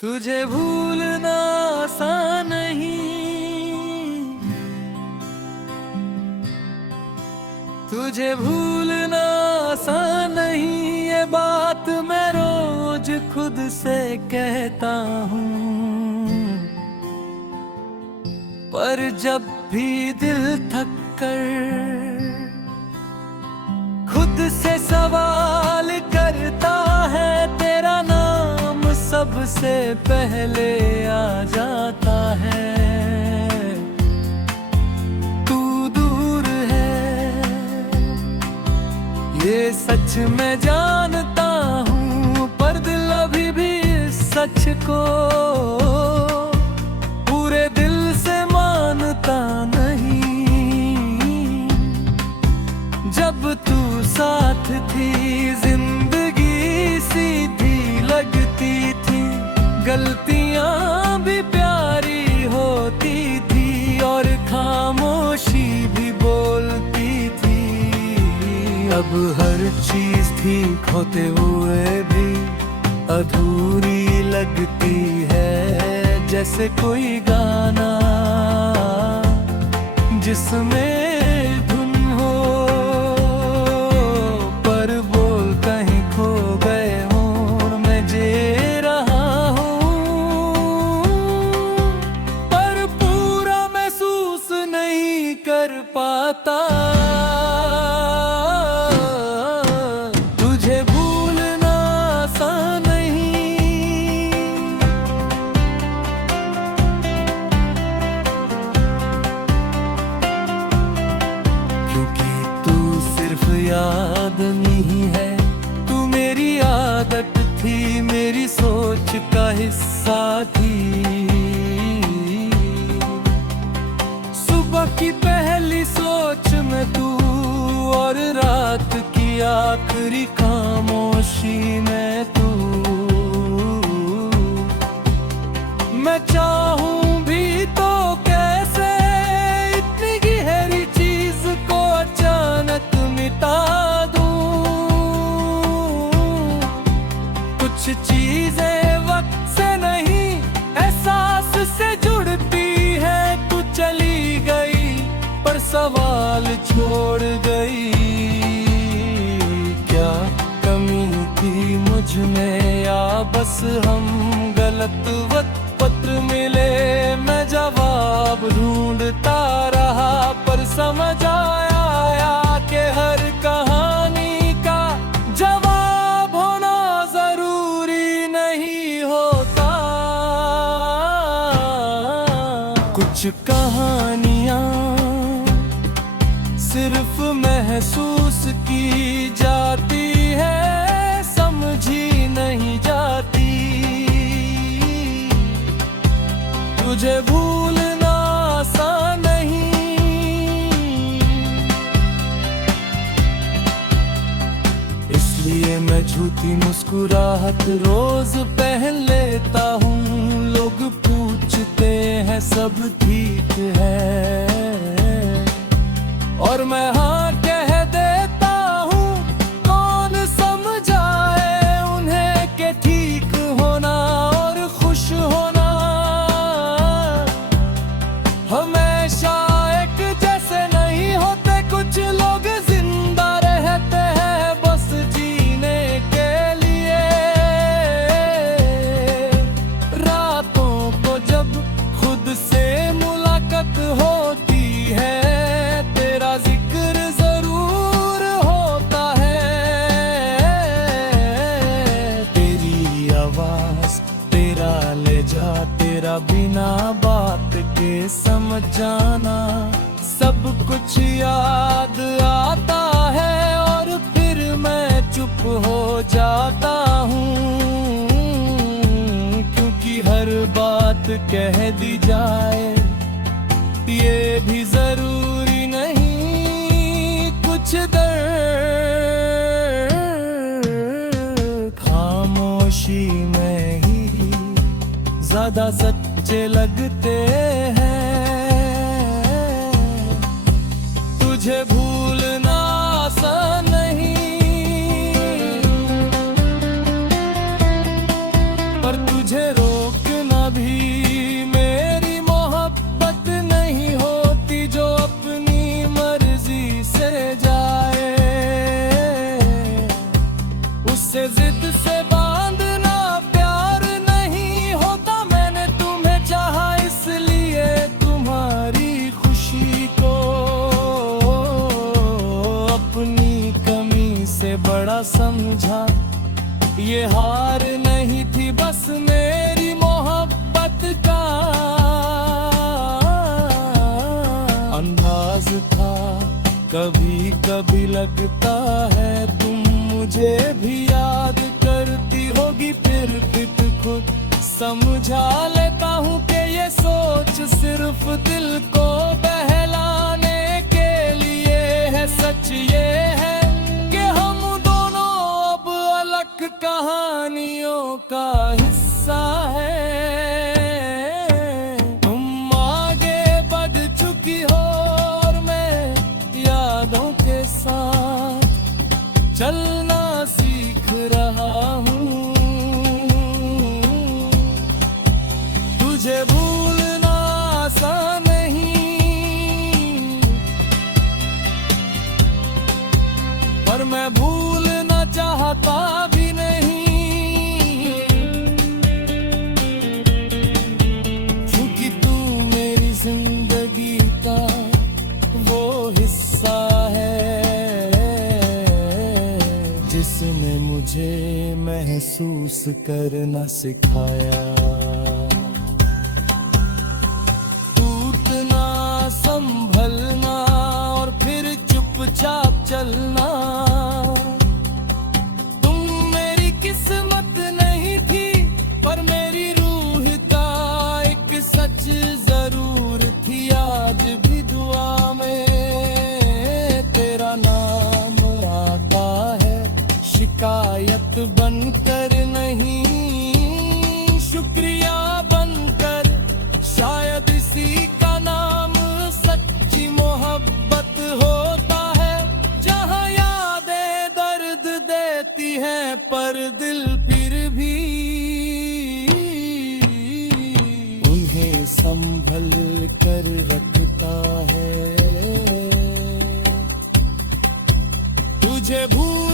तुझे भूलना आसान नहीं, तुझे भूलना आसान नहीं, ये बात मैं रोज खुद से कहता हूँ। पर जब भी दिल थक कर खुद से सवाल करता है, तेरा नाम सबसे पहले आ जाता है। तू दूर है ये सच मैं जानता हूँ, पर दिल अभी भी इस सच को पूरे दिल से मानता नहीं। जब तू साथ थी जिंदगी सीधी लगती थी, गलतियां भी प्यारी होती थी और खामोशी भी बोलती थी। अब हर चीज ठीक होते हुए भी अधूरी लगती है, जैसे कोई गाना जिसमें धुन हो पर बोल कहीं खो गए हों, और मैं जे रहा हूँ पर पूरा महसूस नहीं कर पाता। तुझे भूलना आसान नहीं, क्योंकि तू सिर्फ याद नहीं है, तू मेरी आदत थी, मेरी सोच का हिस्सा थी। सुबह की पहली सोच में तू और रात की आखिरी खामोशी में तू। मैं चाहूं भी तो कैसे इतनी गहरी चीज को अचानक मिटा दूं। कुछ चीजें वक्त से नहीं एहसास से जुड़ती है। तू चली गई पर सवाल छोड़ गई, क्या कमी थी मुझ में या बस हम गलत वक्त पत्र मिले। मैं जवाब ढूंढता रहा पर समझ आया कि हर कहानी का जवाब होना जरूरी नहीं होता। कुछ कहानियां सिर्फ महसूस की जाती है, समझी नहीं जाती। तुझे भूलना आसान नहीं, इसलिए मैं झूठी मुस्कुराहट रोज पहन लेता हूँ। लोग पूछते हैं सब ठीक है और मैं हाँ कह देता हूँ। कौन समझाए उन्हें कि ठीक होना और खुश होना हमेशा एक जैसे नहीं होते। कुछ लोग जिंदा रहते हैं बस जीने के लिए। रातों को जब खुद से मुलाकात होती है, तेरा जिक्र जरूर होता है। तेरी आवाज, तेरा लहजा, तेरा बिना बात के समझ जाना, सब कुछ याद आता है और फिर मैं चुप हो जाता हूँ। क्योंकि हर बात कह दी जाए ये भी जरूरी नहीं। कुछ दर्द खामोशी में ही ज्यादा सच्चे लगते हैं। तुझे भूलना आसान नहीं, पर तुझे रोक ये हार नहीं थी बस मेरी मोहब्बत का अंदाज था। कभी कभी लगता है तुम मुझे भी याद करती होगी, फिर खुद समझा लेता हूँ कि ये सोच सिर्फ दिल को बहलाने के लिए है। सच ये है कि हम दोनों अब अलग कहानियों का हिस्सा है। तुम आगे बढ़ चुकी हो और मैं यादों के साथ चलना सीख रहा हूँ। तुझे भूलना आसान नहीं, पर मैं भूलना चाहता भी नहीं, क्योंकि तू मेरी जिंदगी का वो हिस्सा है जिसने मुझे महसूस करना सिखाया। संभलना और फिर चुपचाप चलना, तुम मेरी किस्मत नहीं थी पर मेरी रूह का एक सच जरूर थी। आज भी दुआ में तेरा नाम आता है, शिकायत बनकर नहीं शुक्रिया बनकर। शायद इसी का नाम सच्ची मोहब्बत होता है, जहाँ यादें दर्द देती हैं पर दिल फिर भी उन्हें संभल कर रखता है। तुझे भूल